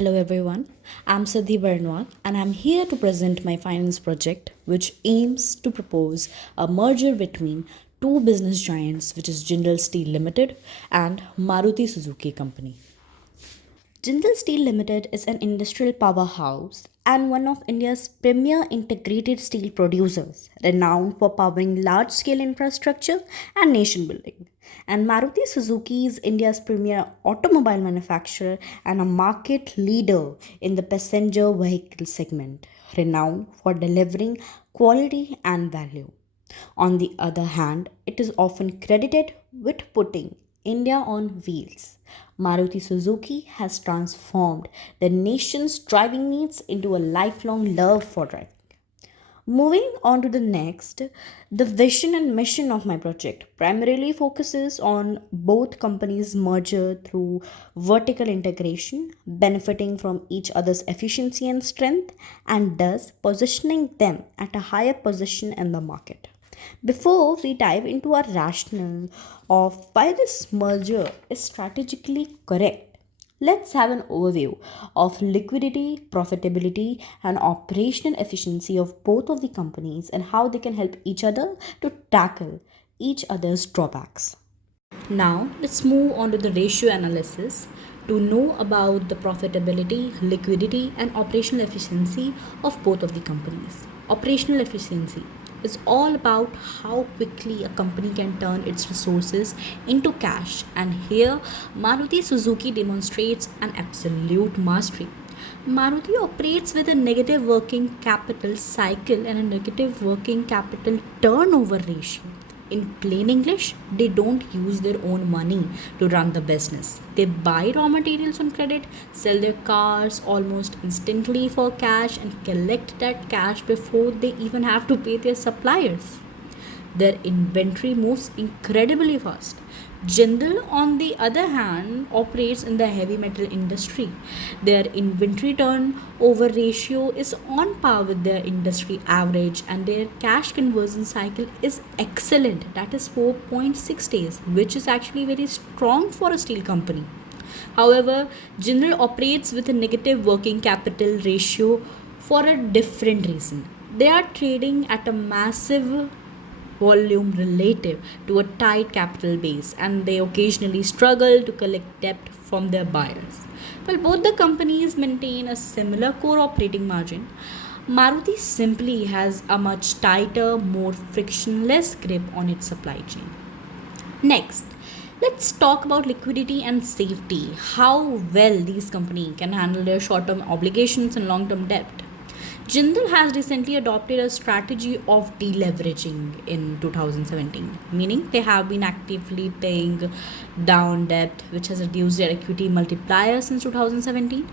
Hello everyone, I'm Siddhi Barnwal and I'm here to present my finance project which aims to propose a merger between two business giants which is Jindal Steel Limited and Maruti Suzuki Company. Jindal Steel Limited is an industrial powerhouse and one of India's premier integrated steel producers, renowned for powering large scale infrastructure and nation building. And Maruti Suzuki is India's premier automobile manufacturer and a market leader in the passenger vehicle segment, renowned for delivering quality and value. On the other hand, it is often credited with putting India on wheels. Maruti Suzuki has transformed the nation's driving needs into a lifelong love for driving. Moving on to the next, the vision and mission of my project primarily focuses on both companies' merger through vertical integration, benefiting from each other's efficiency and strength, and thus positioning them at a higher position in the market. Before we dive into our rationale of why this merger is strategically correct, let's have an overview of liquidity, profitability, and operational efficiency of both of the companies and how they can help each other to tackle each other's drawbacks. Now, let's move on to the ratio analysis to know about the profitability, liquidity, and operational efficiency of both of the companies. Operational efficiency is all about how quickly a company can turn its resources into cash, and here Maruti Suzuki demonstrates an absolute mastery. Maruti operates with a negative working capital cycle and a negative working capital turnover ratio. In plain English, they don't use their own money to run the business. They buy raw materials on credit, sell their cars almost instantly for cash, and collect that cash before they even have to pay their suppliers. Their inventory moves incredibly fast. Jindal, on the other hand, operates in the heavy metal industry. Their inventory turnover ratio is on par with their industry average, and their cash conversion cycle is excellent. That is 4.6 days, which is actually very strong for a steel company. However, Jindal operates with a negative working capital ratio for a different reason. They are trading at a massive volume relative to a tight capital base, and they occasionally struggle to collect debt from their buyers. While both the companies maintain a similar core operating margin, Maruti simply has a much tighter, more frictionless grip on its supply chain. Next, let's talk about liquidity and safety. How well these companies can handle their short-term obligations and long-term debt. Jindal has recently adopted a strategy of deleveraging in 2017, meaning they have been actively paying down debt, which has reduced their equity multiplier since 2017.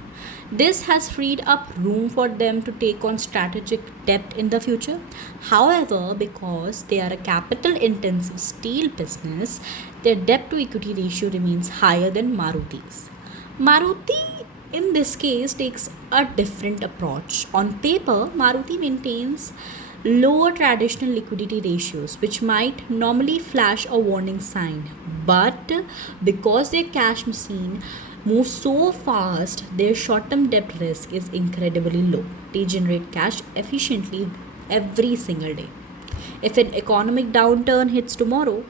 This has freed up room for them to take on strategic debt in the future. However, because they are a capital intensive steel business, their debt to equity ratio remains higher than Maruti's. Maruti in this case takes a different approach. On paper, Maruti maintains lower traditional liquidity ratios, which might normally flash a warning sign. But because their cash machine moves so fast, their short term debt risk is incredibly low. They generate cash efficiently every single day. If an economic downturn hits tomorrow,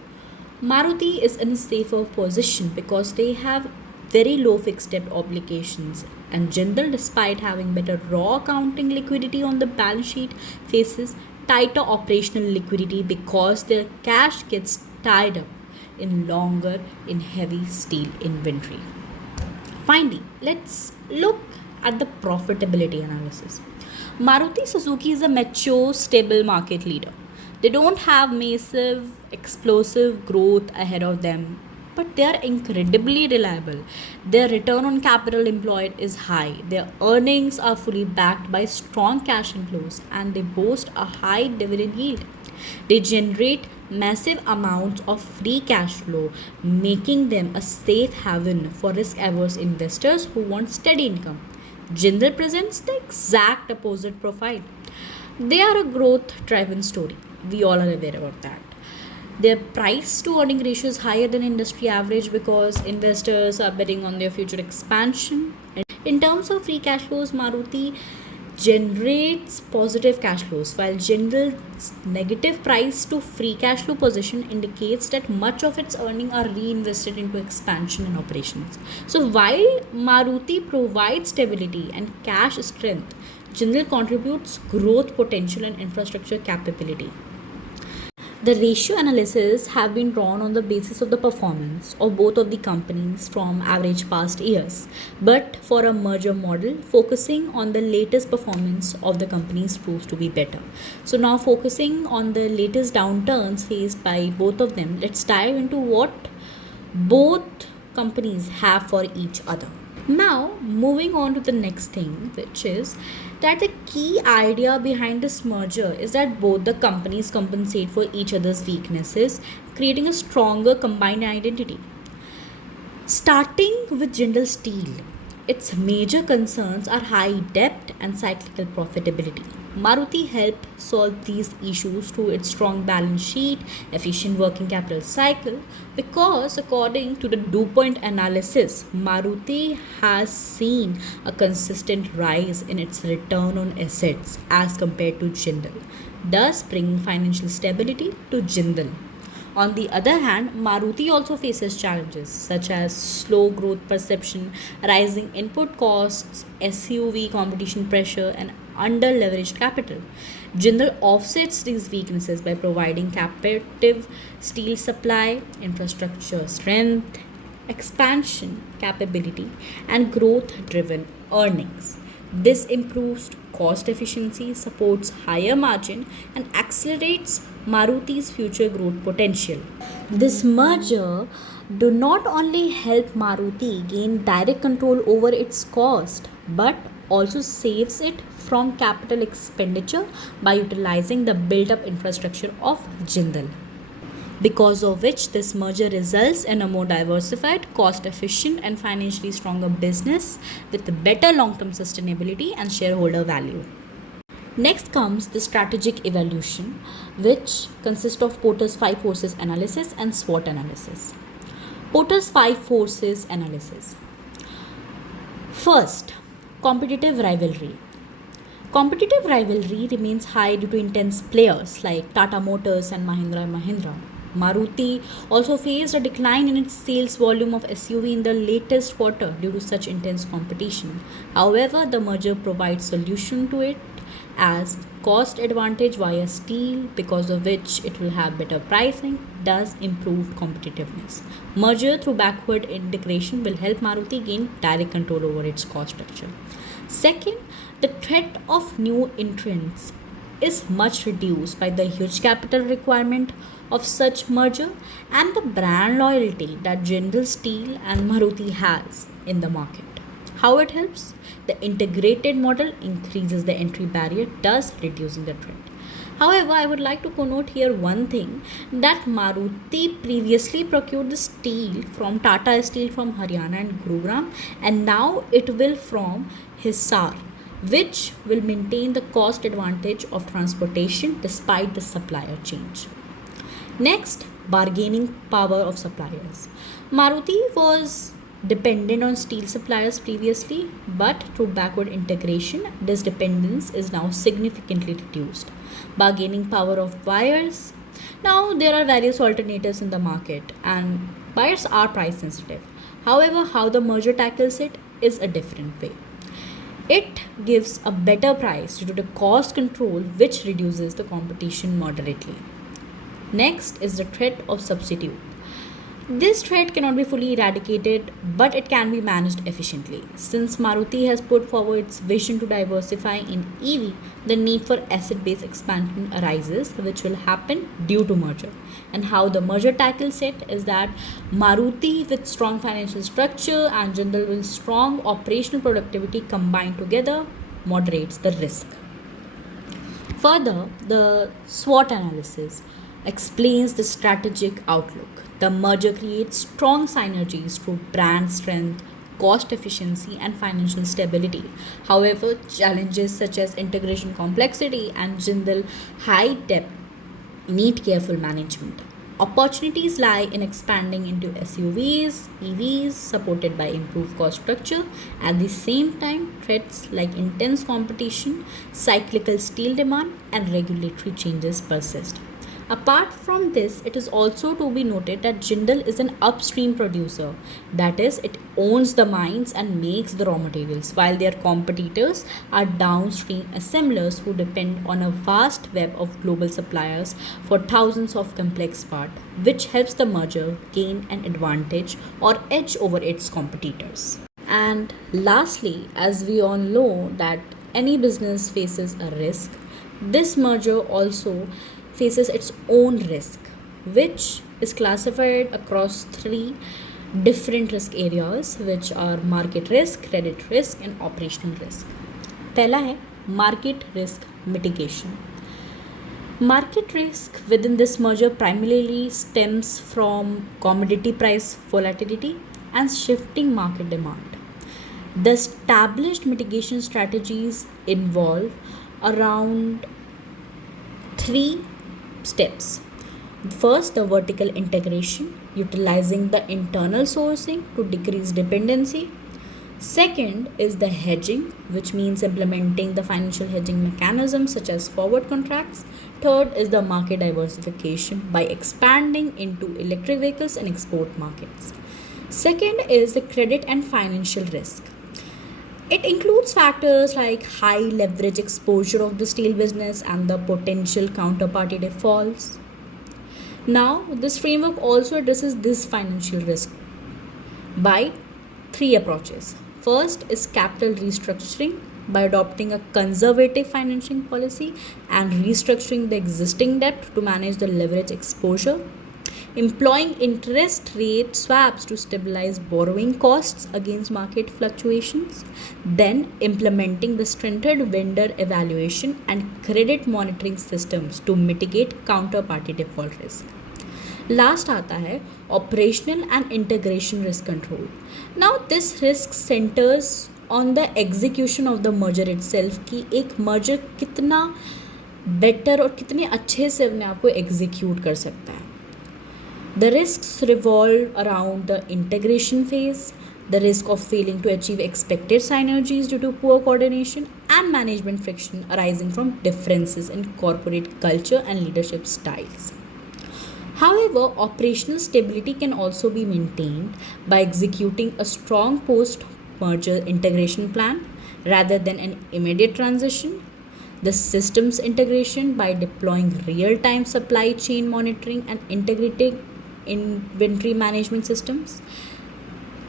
Maruti is in a safer position because they have very low fixed debt obligations, and Jindal, despite having better raw accounting liquidity on the balance sheet, faces tighter operational liquidity because their cash gets tied up in longer in heavy steel inventory. Finally, let's look at the profitability analysis. Maruti Suzuki is a mature, stable market leader. They don't have massive, explosive growth ahead of them, but they are incredibly reliable. Their return on capital employed is high. Their earnings are fully backed by strong cash inflows, and they boast a high dividend yield. They generate massive amounts of free cash flow, making them a safe haven for risk averse investors who want steady income. Jindal presents the exact opposite profile. They are a growth driven story. We all are aware about that. Their price to earning ratio is higher than industry average because investors are betting on their future expansion. In terms of free cash flows, Maruti generates positive cash flows, while Jindal's negative price to free cash flow position indicates that much of its earnings are reinvested into expansion and operations. So while Maruti provides stability and cash strength, Jindal contributes growth potential and infrastructure capability. The ratio analysis have been drawn on the basis of the performance of both of the companies from average past years, but for a merger model, focusing on the latest performance of the companies proves to be better. So now focusing on the latest downturns faced by both of them, let's dive into what both companies have for each other. Now, moving on to the next thing, which is that the key idea behind this merger is that both the companies compensate for each other's weaknesses, creating a stronger combined identity. Starting with Jindal Steel, its major concerns are high debt and cyclical profitability. Maruti helped solve these issues through its strong balance sheet, efficient working capital cycle, because according to the DuPont analysis, Maruti has seen a consistent rise in its return on assets as compared to Jindal, thus bringing financial stability to Jindal. On the other hand, Maruti also faces challenges such as slow growth perception, rising input costs, SUV competition pressure, and under leveraged capital. Jindal offsets these weaknesses by providing captive steel supply, infrastructure strength, expansion capability, and growth driven earnings. This improves cost efficiency, supports higher margin, and accelerates Maruti's future growth potential. This merger do not only help Maruti gain direct control over its cost but also saves it from capital expenditure by utilizing the built up infrastructure of Jindal, because of which this merger results in a more diversified, cost efficient, and financially stronger business with better long term sustainability and shareholder value. Next comes the strategic evaluation, which consists of Porter's five forces analysis and SWOT analysis. Porter's five forces analysis. First, competitive rivalry. Competitive rivalry remains high due to intense players like Tata Motors and Mahindra and Mahindra. Maruti also faced a decline in its sales volume of SUV in the latest quarter due to such intense competition. However, the merger provides solution to it as cost advantage via steel, because of which it will have better pricing, thus improved competitiveness. Merger through backward integration will help Maruti gain direct control over its cost structure. Second, the threat of new entrants is much reduced by the huge capital requirement of such merger and the brand loyalty that General Steel and Maruti has in the market. How it helps? The integrated model increases the entry barrier, thus reducing the threat. However, I would like to connote here one thing, that Maruti previously procured the steel from Tata Steel from Haryana and Gurugram, and now it will from Hisar, which will maintain the cost advantage of transportation despite the supplier change. Next, bargaining power of suppliers. Maruti was dependent on steel suppliers previously, but through backward integration, this dependence is now significantly reduced. Bargaining power of buyers. Now, there are various alternatives in the market, and buyers are price sensitive. However, how the merger tackles it is a different way. It gives a better price due to the cost control, which reduces the competition moderately. Next is the threat of substitute. This threat cannot be fully eradicated, but it can be managed efficiently. Since Maruti has put forward its vision to diversify in EV, the need for asset based expansion arises, which will happen due to merger. And how the merger tackles it is that Maruti, with strong financial structure, and Jindal with strong operational productivity combined together, moderates the risk. Further, the SWOT analysis explains the strategic outlook. The merger creates strong synergies through brand strength, cost efficiency, and financial stability. However, challenges such as integration complexity and Jindal high debt need careful management. Opportunities lie in expanding into SUVs, EVs, supported by improved cost structure. At the same time, threats like intense competition, cyclical steel demand, and regulatory changes persist. Apart from this, it is also to be noted that Jindal is an upstream producer. That is, it owns the mines and makes the raw materials, while their competitors are downstream assemblers who depend on a vast web of global suppliers for thousands of complex parts, which helps the merger gain an advantage or edge over its competitors. And lastly, as we all know that any business faces a risk, this merger also faces its own risk, which is classified across three different risk areas, which are market risk, credit risk, and operational risk. पहला है market risk mitigation. Market risk within this merger primarily stems from commodity price volatility and shifting market demand. The established mitigation strategies involve around three steps. First, the vertical integration, utilizing the internal sourcing to decrease dependency. Second is the hedging, which means implementing the financial hedging mechanisms such as forward contracts. Third is the market diversification by expanding into electric vehicles and export markets. Second is the credit and financial risk. It includes factors like high leverage exposure of the steel business and the potential counterparty defaults. Now, this framework also addresses this financial risk by three approaches. First is capital restructuring by adopting a conservative financing policy and restructuring the existing debt to manage the leverage exposure. Employing interest rate swaps to stabilize borrowing costs against market fluctuations. Then implementing the strengthened vendor evaluation and credit monitoring systems to mitigate counterparty default risk. Last आता है operational and integration risk control. Now this risk centres on the execution of the merger itself कि एक merger कितना better और कितने अच्छे से अपने आप को एग्जीक्यूट कर सकता है. The risks revolve around the integration phase, the risk of failing to achieve expected synergies due to poor coordination, and management friction arising from differences in corporate culture and leadership styles. However, operational stability can also be maintained by executing a strong post merger integration plan rather than an immediate transition. The systems integration by deploying real time supply chain monitoring and integrating inventory management systems.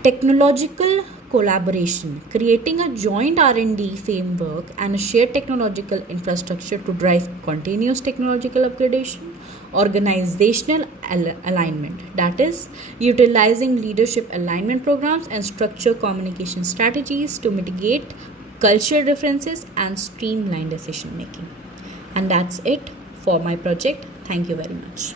Technological collaboration, creating a joint R&D framework and a shared technological infrastructure to drive continuous technological upgradation. Organizational alignment, that is utilizing leadership alignment programs and structure communication strategies to mitigate cultural differences and streamline decision making. And that's it for my project. Thank you very much.